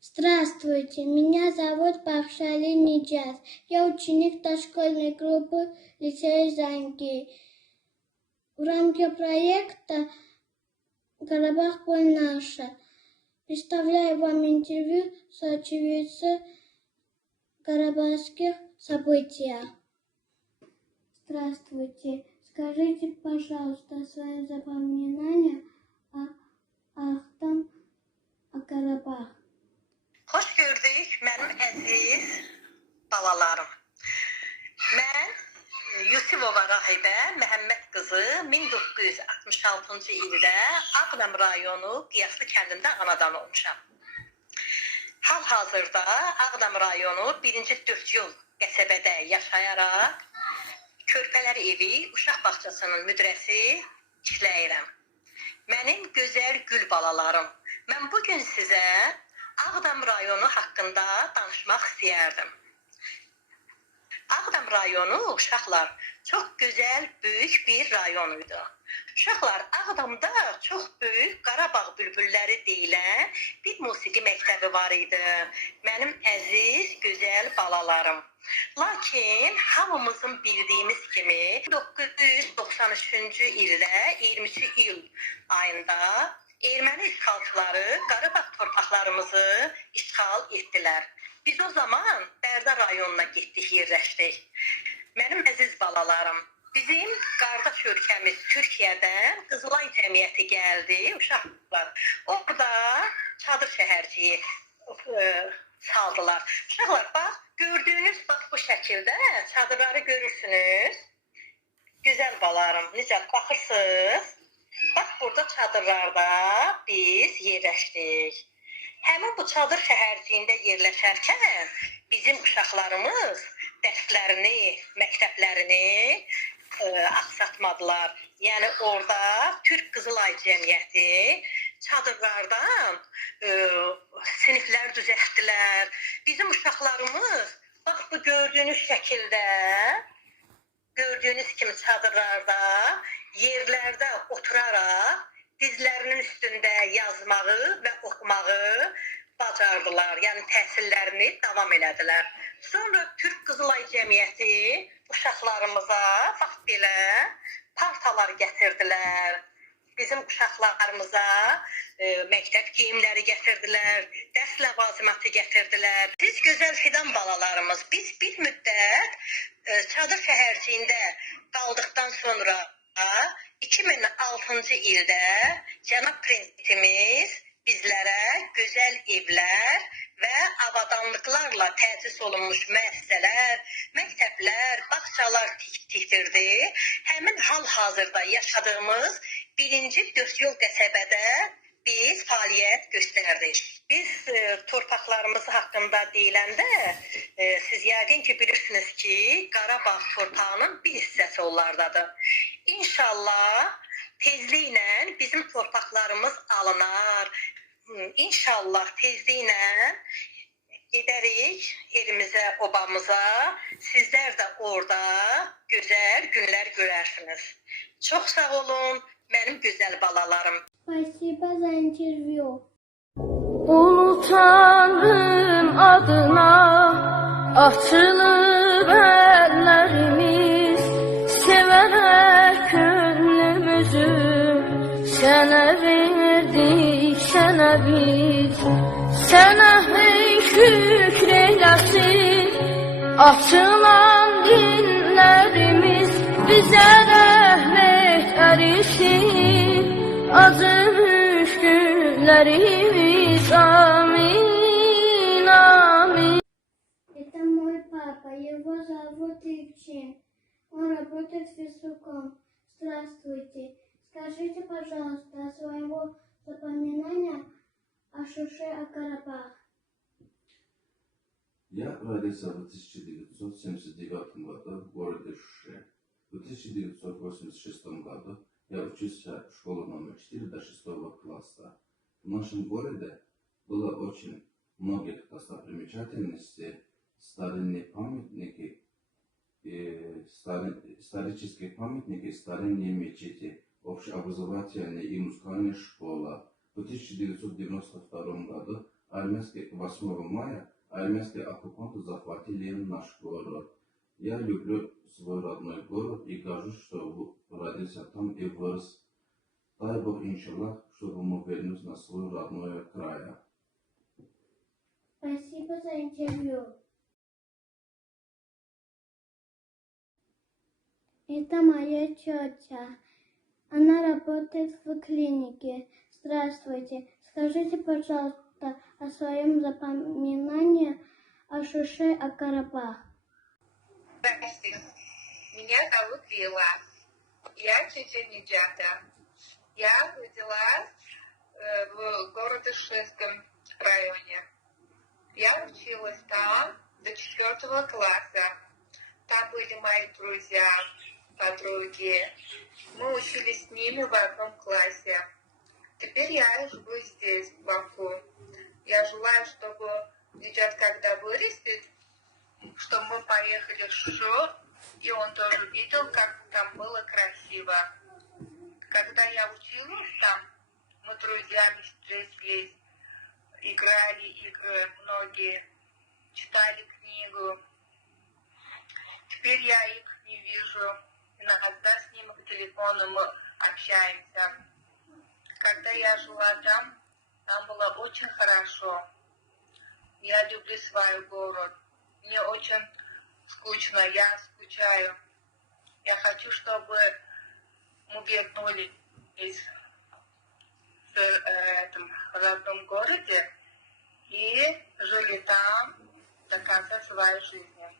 Здравствуйте, меня зовут Бахшали Ниджаз. Я ученик дошкольной группы лицея Занги. В рамках проекта «Карабах Боль наша» представляю вам интервью с очевидцем карабахских событий. Здравствуйте. Скажите, пожалуйста, свои запоминания о Ахтам, о Карабах. Xoş gördük mənim əziz balalarım. Mən Yusifova Rahibə Məhəmməd qızı 1966-cı ildə Ağdam rayonu Qiyaslı kəndində anadan olmuşam. Hal-hazırda Ağdam rayonu 1-ci 4 yol qəsəbədə yaşayaraq Körpələr evi, uşaq bağçasının müdürəsi işləyirəm. Mənim gözəl gül balalarım, mən bu gün sizə Ağdam rayonu haqqında danışmaq istəyərdim. Ağdam rayonu uşaqlar çox gözəl, böyük bir rayon idi. Uşaqlar Ağdamda çox böyük Qarabağ bülbülləri deyilən bir musiqi məktəbi var idi. Mənim əziz, gözəl balalarım. Lakin hamımızın bildiyimiz kimi 1993-cü ildə 22 iyul ayında erməni işğalçıları Qarabağ torpaqlarımızı işğal etdilər. Biz o zaman Bərdə rayonuna getdik, yerləşdik. Mənim əziz balalarım, bizim qardaş ölkəmiz Türkiyədən Qızılay cəmiyyəti gəldi, uşaqlar. Orada çadır şəhərciyi e, saldılar. Uşaqlar bax, gördüyünüz bax bu şəkildə çadırları görürsünüz. Gözəl balalarım, necə baxırsınız? Bax burada çadırlarda biz yerləşdik. Həmin bu çadır şəhərciyində yerləşərkən bizim uşaqlarımız dərslərini, məktəblərini ə, axsatmadılar. Yəni orada Türk Qızılay Cəmiyyəti çadırlardan ə, siniflər düzəltdilər. Bizim uşaqlarımız bax bu gördüyünüz şəkildə gördüyünüz kimi çadırlarda yerlərdə oturaraq dizlərinin üstündə yazmağı və oxumağı bacardılar. Yəni təhsillərini davam elədilər. Sonra Türk Qızılay Cəmiyyəti uşaqlarımıza bax belə partalar gətirdilər. Bizim uşaqlarımıza e, məktəb geyimləri gətirdilər, dərs ləvazimatı gətirdilər. Siz gözəl fidan balalarımız, biz bir müddət e, çadır şəhərciyində qaldıqdan sonra 2006-cı ildə cənab prezidentimiz bizlərə gözəl evlər və avadanlıqlarla təsis olunmuş müəssisələr, məktəblər, bağçalar tik tikdirdi. Həmin hal-hazırda yaşadığımız 1-ci Dördyol qəsəbədə biz fəaliyyət göstərdik. Biz e, torpaqlarımız haqqında deyiləndə e, siz yəqin ki bilirsiniz ki, Qarabağ torpağının bir hissəsi onlardadır. İnşallah tezliklə bizim torpaqlarımız alınar. Hı, İnşallah tezliklə gedərik elimizə, obamıza. Sizlər də orada gözəl günlər görərsiniz. Çox sağ olun, mənim gözəl balalarım. Спасибо за интервью. Ulu Tanrım adına açılıb əllərimiz Sənə verdik, sənə biz Sənə hey şükr eyləsin Açılan dinlərimiz Bizə rəhmət ərisin Acı müşküllerimiz amin amin Это мой папа, его зовут Ивчин. Он работает физруком. Здравствуйте. Скажите, пожалуйста, своего запоминания о Шуше о Карабах. Я родился в 1979 году в городе Шуше. В 1986 году я учился в школе номер 4 до 6 класса. В нашем городе было очень много достопримечательностей, старинные памятники, и стари- исторические памятники, старинные мечети, общеобразовательная и музыкальная школа. В 1992 году армянский 8 мая армянские оккупанты захватили наш город. Я люблю свой родной город и горжусь, что родился там и вырос. Дай Бог, иншаллах, чтобы мы вернулись на свой родной край. Спасибо за интервью. Это моя тетя. Она работает в клинике. Здравствуйте. Скажите, пожалуйста, о своем запоминании о Шуше, о Карабах. Здравствуйте. Меня зовут Вила. Я тетя Неджата. Я родилась э, в городе Шестом районе. Я училась там до четвертого класса. Там были мои друзья, подруги. Мы учились с ними в одном классе. Теперь я живу здесь, в Баку. Я желаю, чтобы Неджат, когда вырастет, что мы поехали в Шо, и он тоже видел, как там было красиво. Когда я училась там, мы друзьями встретились, играли игры многие, читали книгу. Теперь я их не вижу. Иногда с ними по телефону мы общаемся. Когда я жила там, там было очень хорошо. Я люблю свой город. Мне очень скучно, я скучаю. Я хочу, чтобы мы вернулись в э, этом родном городе и жили там до конца своей жизни.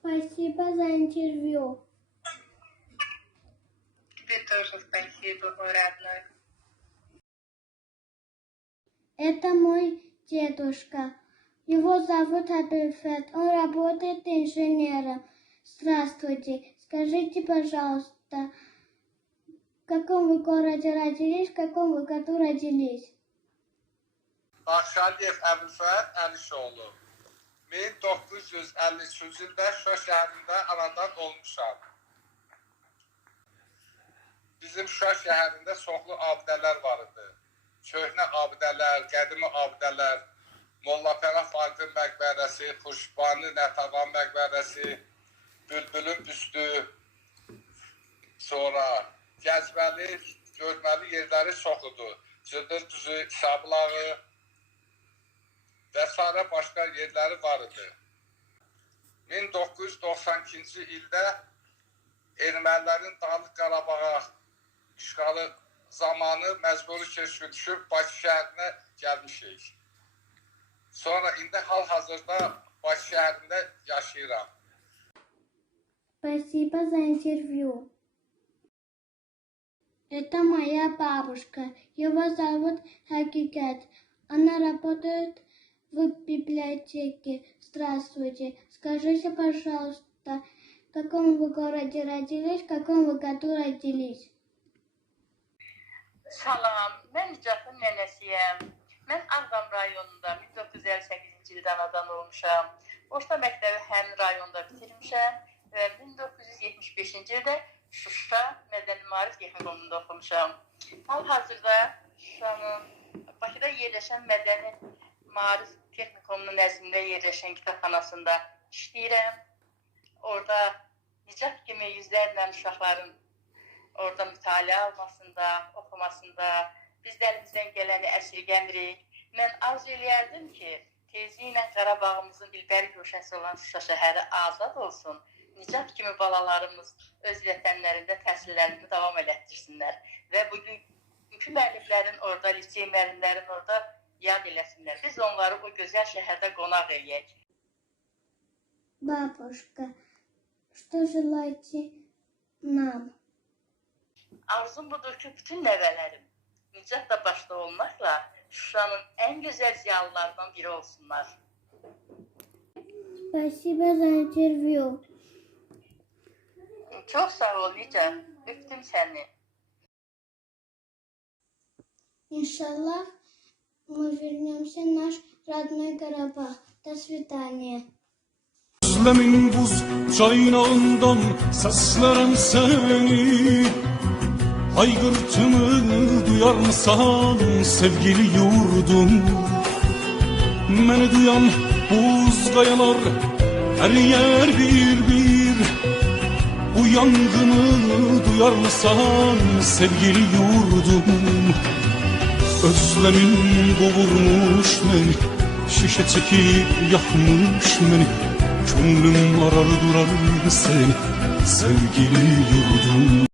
Спасибо за интервью. Тоже спасибо, мой родной. Это мой дедушка. Его зовут Абельфет. Он работает инженером. Здравствуйте. Скажите, пожалуйста, в каком вы городе родились, в каком вы году родились? Baxşaliyev Əbülfət Əlişoğlu. 1953-cü ildə Şuşa şəhərində anadan olmuşam. Bizim Şuşa şəhərində çoxlu abidələr var idi. Köhnə abidələr, qədimi abidələr, Molla Pənah Fatih məqbərəsi, Xuşbani Nətəvan məqbərəsi, Bülbülün büstü, sonra gəzməli, görməli yerləri çoxudur. Cıdır düzü, Sablağı, və sairə başqa yerləri var idi. 1992-ci ildə ermənilərin Dağlıq Qarabağa işğalı zamanı məcburi köçkü düşüb Bakı şəhərinə gəlmişik. Sonra indi hal-hazırda Bakı şəhərində yaşayıram. Спасибо за интервью. Это моя бабушка. Его зовут Хакикат. Она работает в библиотеке. Здравствуйте. Скажите, пожалуйста, в каком вы городе родились, в каком вы году родились? Salam, mən Nicatın nənəsiyəm. Mən Ağdam rayonunda 1958-ci ildə anadan olmuşam. Orta məktəbi həmin rayonda bitirmişəm və 1975-ci ildə Şuşa Mədəni Maarif Texnikumunda oxumuşam. Hal-hazırda Şuşanın Bakıda yerləşən Mədəni Maarif Texnikumunun nəzdində yerləşən kitabxanasında işləyirəm. Orada Nicat kimi yüzlərlə uşaqların orada mütaliə almasında, oxumasında biz də əlimizdən gələni əsirgəmirik. Mən arzu eləyərdim ki, tezliklə Qarabağımızın dilbəri güşəsi olan Şuşa şəhəri azad olsun. Nicat kimi balalarımız öz vətənlərində təhsillərini davam elətdirsinlər və bugün bütün müəllimlərin orada, lisey müəllimlərin orada yad eləsinlər. Biz onları o gözəl şəhərdə qonaq eləyək. Бабушка, что желаете нам? Arzum budur ki, bütün nəvələrim Nicat da başda olmaqla Şuşanın ən gözəl ziyalılarından biri olsunlar. Спасибо за интервью. Çox sağ ol Nicat. Öpdüm səni. Иншаллах, мы вернемся в наш родной Карабах. До свидания. Özlemin buz çaynağından seslerim seni Haykırtımı duyar mısın sevgili yurdum. Məni duyan buz qayalar əriyər bir-bir Bu yangını duyar mısan sevgili yurdum. Özlemin boğurmuş beni Şişe çekip yakmış beni. Gönlüm arar durar seni Sevgili yurdum